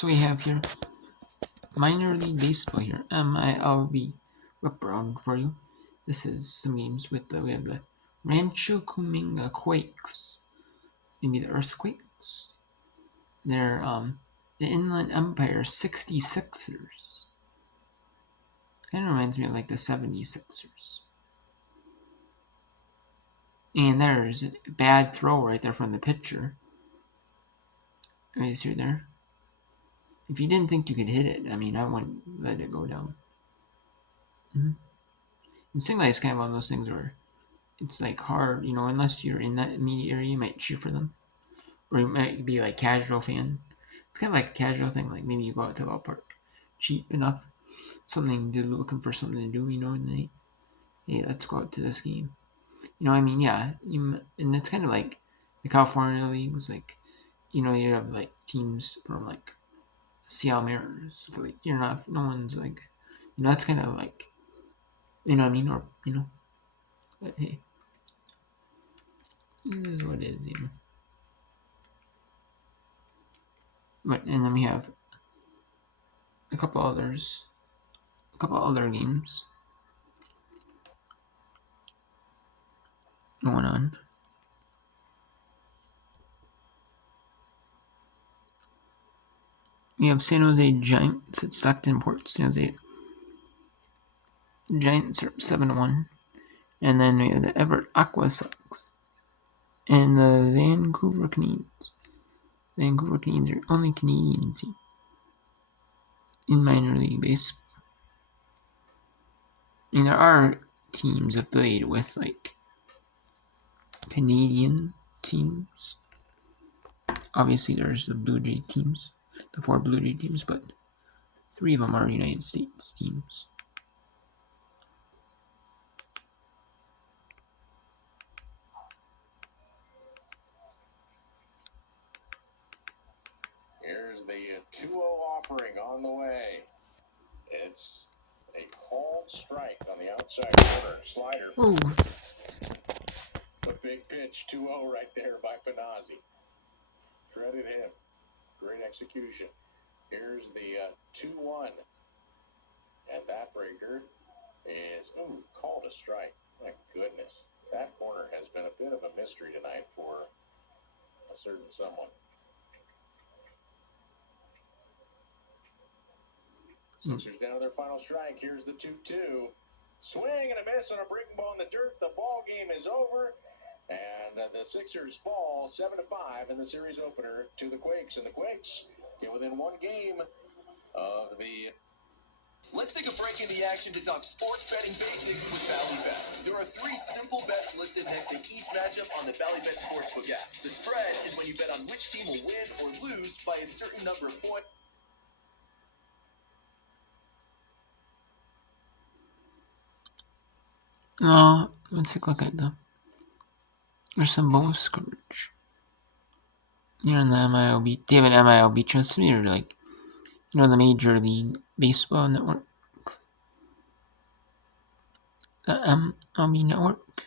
So we have here minor league baseball here, MiLB whip around for you. This is some games with we have the Rancho Cucamonga Quakes, maybe the Earthquakes. They're the Inland Empire 66ers. Kind of reminds me of like the 76ers. And there's a bad throw right there from the pitcher. You see there? If you didn't think you could hit it, I mean, I wouldn't let it go down. And Singlite is kind of one of those things where it's like hard, unless you're in that immediate area, you might cheer for them. Or you might be like casual fan. It's kind of like a casual thing, like maybe you go out to the ballpark cheap enough, looking for something to do, and they, hey, let's go out to this game. Yeah, and it's kind of like the California leagues, like, you have like teams from like Seattle Mariners. So like no one's like, that's kind of like, or but hey, it is what it is, But and then we have a couple other games going on. We have San Jose Giants at Stockton Port. San Jose Giants are 7-1. And then we have the Everett Aqua Sox and the Vancouver Canadians. The Vancouver Canadians are only Canadian team in minor league baseball. And there are teams affiliated with like Canadian teams. Obviously, there's the Blue Jay teams, the 4 Blue Jay teams, but 3 of them are United States teams. Here's the 2-0 offering on the way. It's a called strike on the outside corner. Slider. Ooh. A big pitch, 2-0 right there by Panazzi. Credit him. Great execution. Here's the 2-1. And that breaker is, called a strike. My goodness. That corner has been a bit of a mystery tonight for a certain someone. Sixers down to their final strike. Here's the 2-2. Swing and a miss on a breaking ball in the dirt. The ball game is over. And the Sixers fall 7-5 in the series opener to the Quakes. And the Quakes get within 1 game of the... Let's take a break in the action to talk sports betting basics with ValleyBet. There are 3 simple bets listed next to each matchup on the ValleyBet Sportsbook app. The spread is when you bet on which team will win or lose by a certain number of points. Let's take a look at them. There's some bonus coverage. Here on the MiLB, they have an MiLB transmitter, like, the Major League Baseball Network. The MLB Network.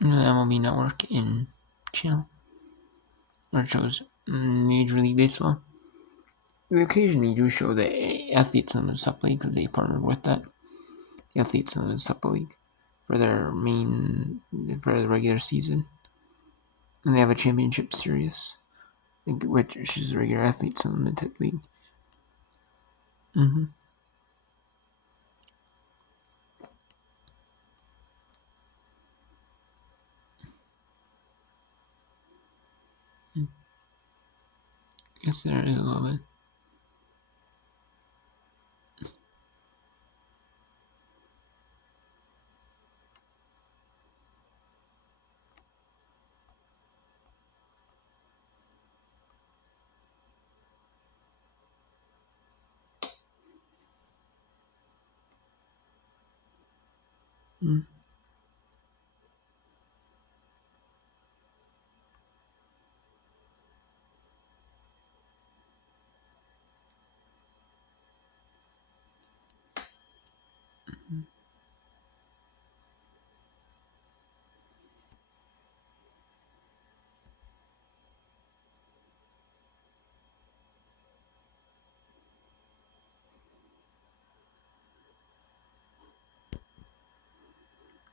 The MLB Network in channel. Or it shows Major League Baseball. We occasionally do show the Athletes in the Sup League because they partnered with that. The Athletes in the Sup League for the regular season. And they have a championship series, which is the regular Athletes Unlimited League. Yes, there is a little bit.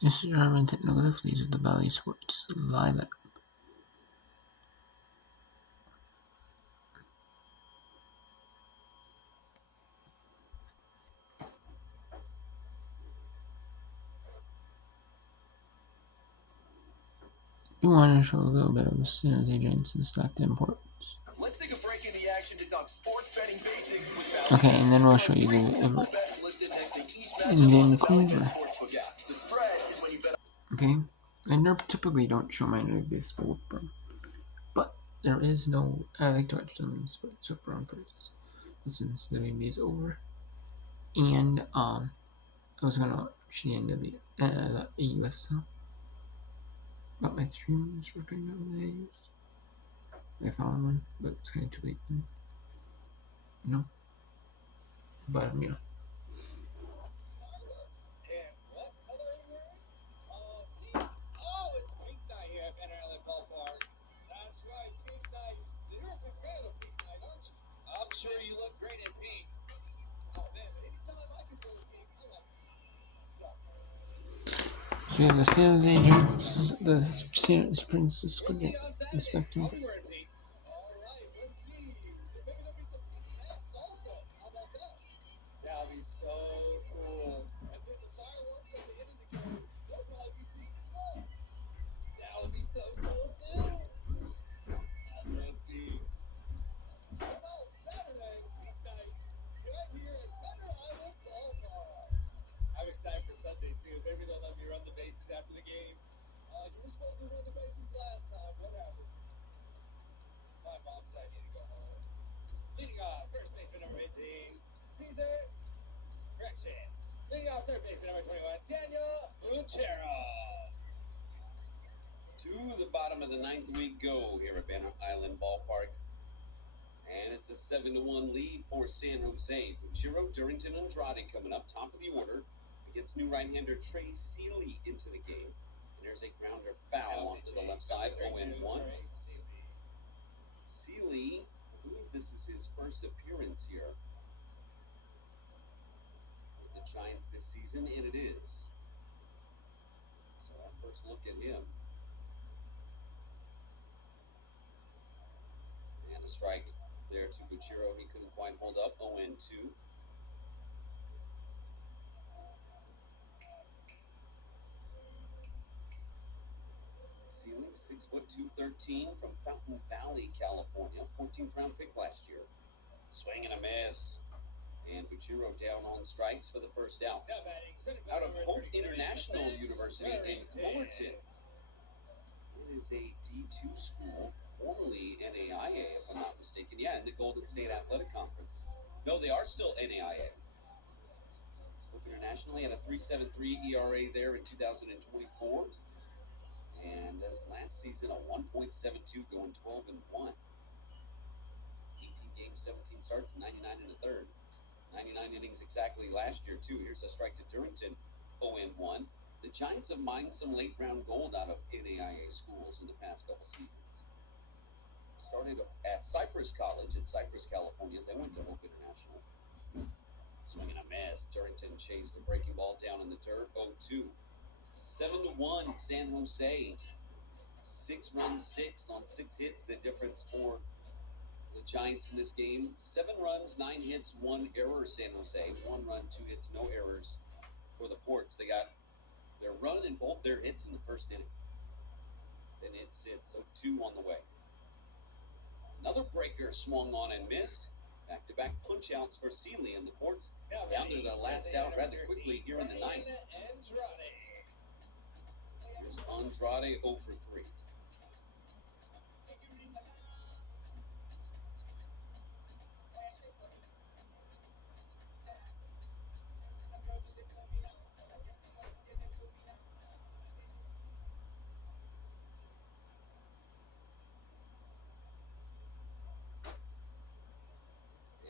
This is Urban Technical Difficulties with the Valley Sports Live app. We want to show a little bit of the Sinners agents and stock imports. Let's take a break in the action to talk sports betting basics with Valley Okay, Bet. and then we'll There show are you three the simple bets listed next to each in matchup on the Valley Bet Vancouver. Sportsbook app. The spread is when you bet. Okay, I typically don't show my new baseball, but there is no. I like to watch them swap around first, since the movie is over. And I was gonna watch the end of the US, but my stream is working nowadays. I found one, but it's kind of too late. No, but yeah. And what color are you wearing? Pink. Oh, it's pink night here at Banner Island Ballpark. That's right, pink night. You're a big fan of pink night, aren't you? I'm sure you look great in pink. Oh man, anytime I can go in pink, I like myself. So we have the sales agents, the Francisco We'll see you on stuff Saturday. too. I'll be wearing pink. All right, let's see. Maybe there'll be some pink hats also. How about that? That'll be so cool. And then the fireworks at the end of the game, they'll probably be pink as well. That'll be so cool too. I love pink. Come on, Saturday, pink night, right here at Banner Island Ballpark. I'm excited for Sunday too. Maybe they'll let me run the bases after the game. You were supposed to run the bases last time. What happened? My mom said I need to go home. Leading off, first baseman number 18, Caesar. Correction. Leading off, third baseman number 21, Daniel Lucero. To the bottom of the ninth we go here at Banner Island Ballpark. And it's a 7-1 lead for San Jose. Buchiro, Durrington, Andrade coming up top of the order against new right-hander Trey Seeley into the game. And there's a grounder foul onto the left side, 0-1. Seeley, I believe this is his first appearance here with the Giants this season, and it is. So our first look at him. And a strike there to Buchiro. He couldn't quite hold up, 0-2. Seeley, 6'2", 213 from Fountain Valley, California. 14th round pick last year. Swing and a miss. And Buchiro down on strikes for the first out. Out of Hope International University in Fullerton. It is a D2 school, formerly NAIA, if I'm not mistaken. Yeah, in the Golden State Athletic Conference. No, they are still NAIA. Hope International had a 3.73 ERA there in 2024. And last season, a 1.72, going 12-1. 18 games, 17 starts, 99 in the third. 99 innings exactly last year, too. Here's a strike to Durrington, 0-1. The Giants have mined some late-round gold out of NAIA schools in the past couple seasons. Started at Cypress College in Cypress, California. Then went to Hope International. Swinging a miss. Durrington chased the breaking ball down in the dirt, 0-2. 7-1, San Jose. 6 runs, 6 on 6 hits. The difference for the Giants in this game. 7 runs, 9 hits, 1 error, San Jose. 1 run, 2 hits, no errors for the Ports. They got their run and both their hits in the first inning. Then it sits 0-2 on the way. Another breaker swung on and missed. Back-to-back punch-outs for Seeley and the Ports. Down to the last out rather quickly here in the ninth. Here's Andrade 0 for 3.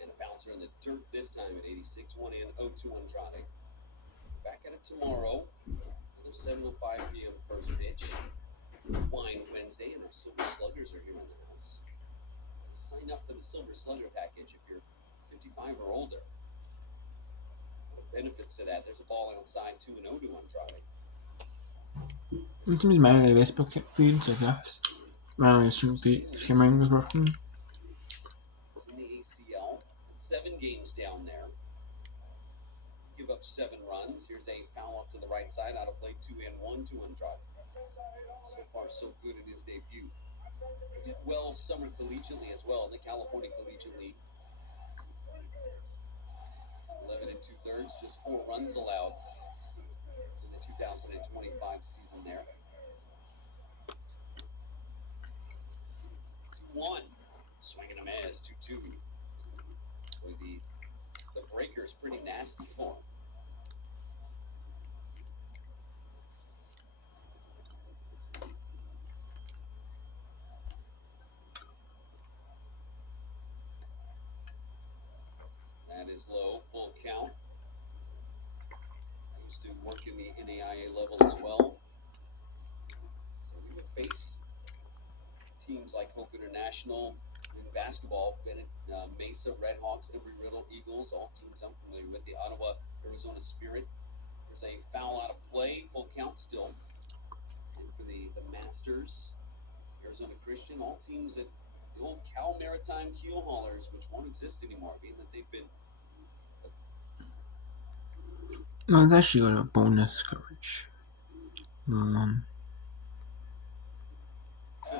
And a bouncer in the dirt this time at 86. 1 in, 0-2 Andrade. Back at it tomorrow. Another 7:05 p.m. first pitch. Wine Wednesday, and our Silver Sluggers are here in the house. Sign up for the Silver Slugger package if you're 55 or older. Benefits to that, there's a ball outside, 2-0 to Andrade. It seems minor league baseball feeds, I guess. Minor league streaming is working. It's in the ACL. 7 games down there. Give up 7 runs. Here's a foul up to the right side. Out of play, 2-1, 2-1 drop. So far, so good in his debut. Did well summer collegiately as well in the California Collegiate League. 11 2/3, just 4 runs allowed in the 2025 season there. 2-1. Swinging a miss, 2-2. So the breaker's pretty nasty for him. That is low, full count. I used to work in the NAIA level as well. So we would face teams like Hope International in basketball, Bennett, Mesa, Redhawks, Embry-Riddle, Eagles, all teams I'm familiar with. The Ottawa, Arizona Spirit. There's a foul out of play, full count still. Same for the Masters, Arizona Christian, all teams at the old Cal Maritime Keel Haulers, which won't exist anymore, being that they've been. No, it's actually got a bonus coverage. The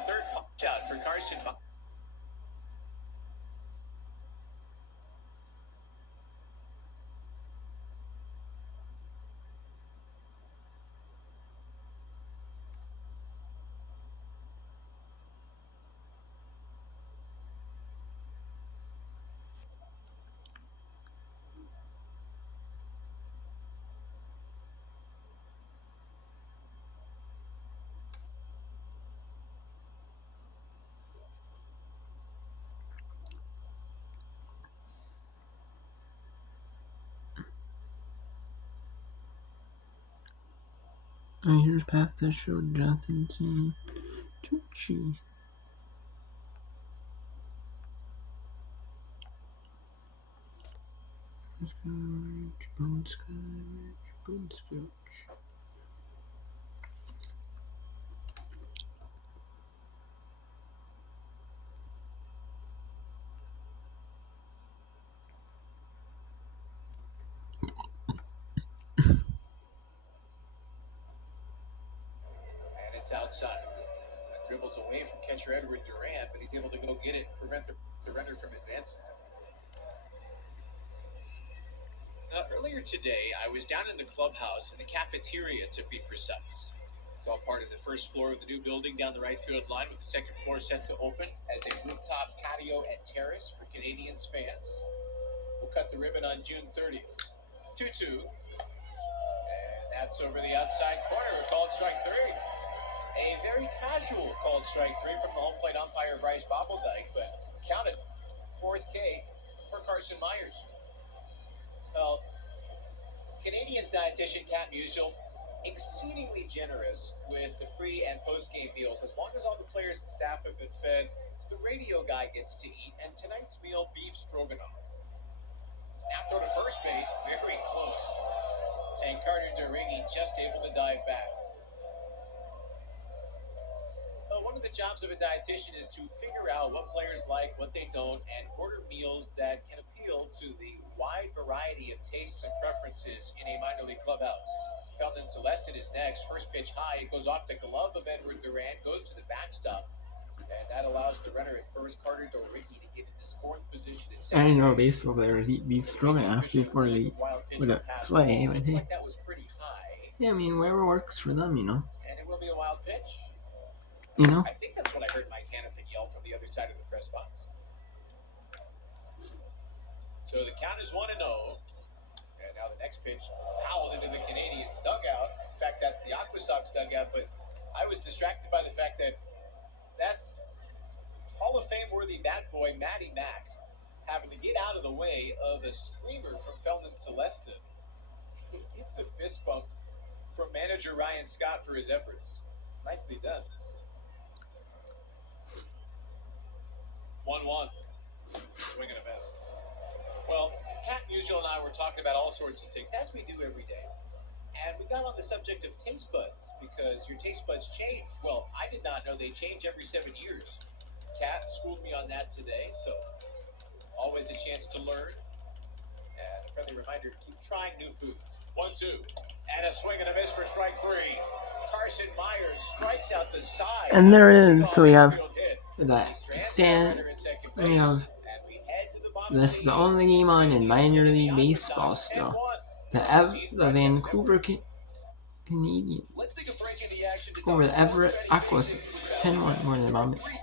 third touchdown for Carson. And here's past that show, Jonathan T. Tucci. Bone scotch. And it's outside. Dribbles away from catcher Edward Durant, but he's able to go get it, prevent the runner from advancing. Earlier today, I was down in the clubhouse, in the cafeteria to be precise. It's all part of the first floor of the new building down the right field line, with the second floor set to open as a rooftop patio and terrace for Canadians fans. We'll cut the ribbon on June 30th. 2-2. And that's over the outside corner. A called strike 3. A very casual called strike 3 from the home plate umpire Bryce Bobbledike, but counted. 4th K for Carson Myers. Well, Canadians dietitian Kat Musial, exceedingly generous with the pre- and post-game meals. As long as all the players and staff have been fed, the radio guy gets to eat, and tonight's meal, beef stroganoff. Snap throw to first base, very close. And Carter Duringi just able to dive back. One of the jobs of a dietitian is to figure out what players like, what they don't, and order meals that can appeal to the wide variety of tastes and preferences in a minor league clubhouse. Felton Celestin is next. First pitch high. It goes off the glove of Edward Durant, goes to the backstop. And that allows the runner at first, Carter Duringi, to get into scoring position at second. I didn't know baseball players eat beef stroganoff before they would play, but hey. That was pretty high. Yeah, I mean, whatever works for them, you know. And it will be a wild pitch. You know? I think that's what I heard Mike Hanifin yell from the other side of the press box. So the count is 1-0. And now the next pitch fouled into the Canadians' dugout. In fact, that's the Aqua Sox dugout, but I was distracted by the fact that that's Hall of Fame-worthy bat boy Matty Mack having to get out of the way of a screamer from Felton Celestin. He gets a fist bump from manager Ryan Scott for his efforts. Nicely done. 1-1. Swing and a miss. Well, Cat Musial and I were talking about all sorts of things, as we do every day. And we got on the subject of taste buds because your taste buds change. Well, I did not know they change every 7 years. Kat schooled me on that today, so always a chance to learn. And a friendly reminder to keep trying new foods. 1-2. And a swing and a miss for strike 3. Carson Myers strikes out the side. And there it is. So we have that stand. We have this is the only game on in minor league baseball still. The Vancouver Canadians Let's take a break in the action to over talk the Everett sports betting Aquas basics with 10-1 more than a moment. Three